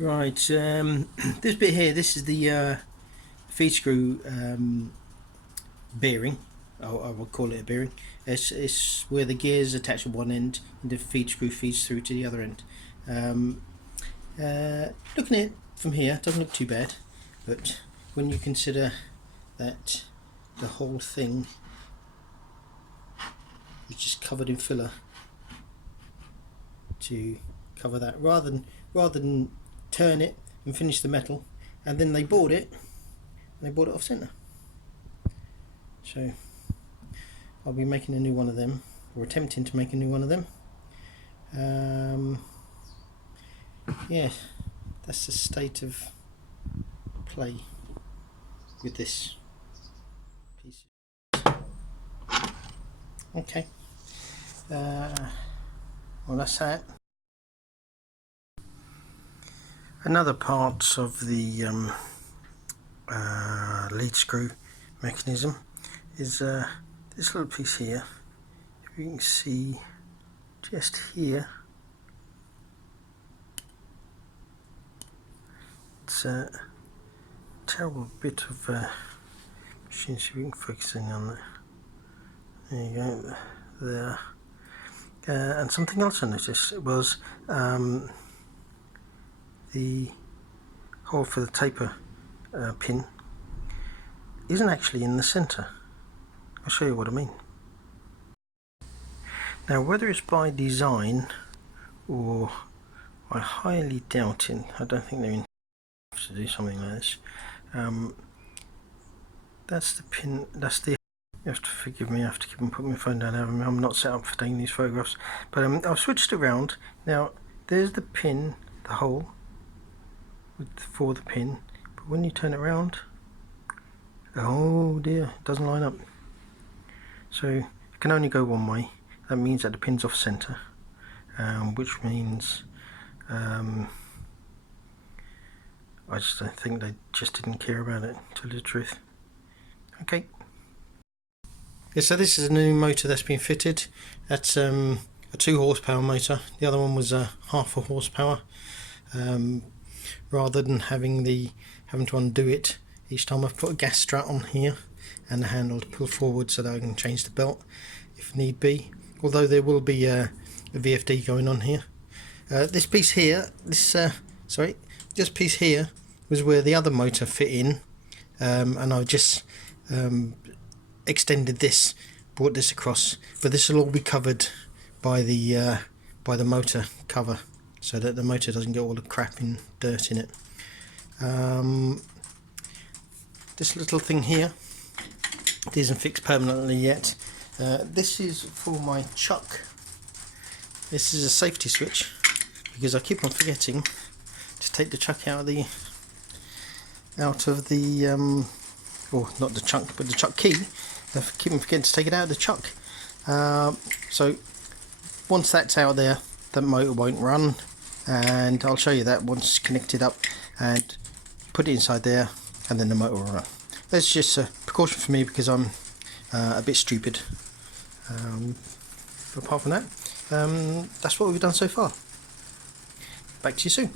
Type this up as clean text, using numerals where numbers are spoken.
Right, this bit here, this is the feed screw bearing. I will call it a bearing. It's where the gears attach at one end and the feed screw feeds through to the other end. Looking at it from here, it doesn't look too bad, but when you consider that the whole thing is just covered in filler to cover that, rather than turn it and finish the metal, and then they bored it off centre. So I'll be making a new one of them, or attempting to make a new one of them. Yeah, that's the state of play with this piece. Okay, well, that's that. Another part of the lead screw mechanism is this little piece here. If you can see just here, it's a terrible bit of machine, so we can focus in on that. There you go, there. And something else I noticed was the hole for the taper pin isn't actually in the centre. I'll show you what I mean. Now, whether it's by design or I highly doubt it, I don't think they're in to do something like this. That's the pin, that's the, you have to forgive me, I have to keep on putting my phone down. I'm not set up for taking these photographs, but I've switched around. Now there's the pin, the hole for the pin, but when you turn it around, oh dear, it doesn't line up. So it can only go one way. That means that the pin's off centre, which means I just don't think they just didn't care about it, to tell you the truth. Okay. Yeah, so this is a new motor that's been fitted. That's a 2 horsepower motor. The other one was a half a horsepower. Rather than having to undo it each time, I've put a gas strut on here and a handle to pull forward so that I can change the belt if need be. Although there will be a VFD going on here. This piece here, this piece here was where the other motor fit in, and I've just extended this, brought this across, but this will all be covered by the motor cover, so that the motor doesn't get all the crap and dirt in it. This little thing here, it isn't fixed permanently yet. This is for my chuck. This is a safety switch, because I keep on forgetting to take the chuck out of the or not the chuck, but the chuck key. I keep on forgetting to take it out of the chuck. So once that's out there, the motor won't run, and I'll show you that once it's connected up, and put it inside there, and then the motor will run. That's just a precaution for me, because I'm a bit stupid. But apart from that, that's what we've done so far. Back to you soon.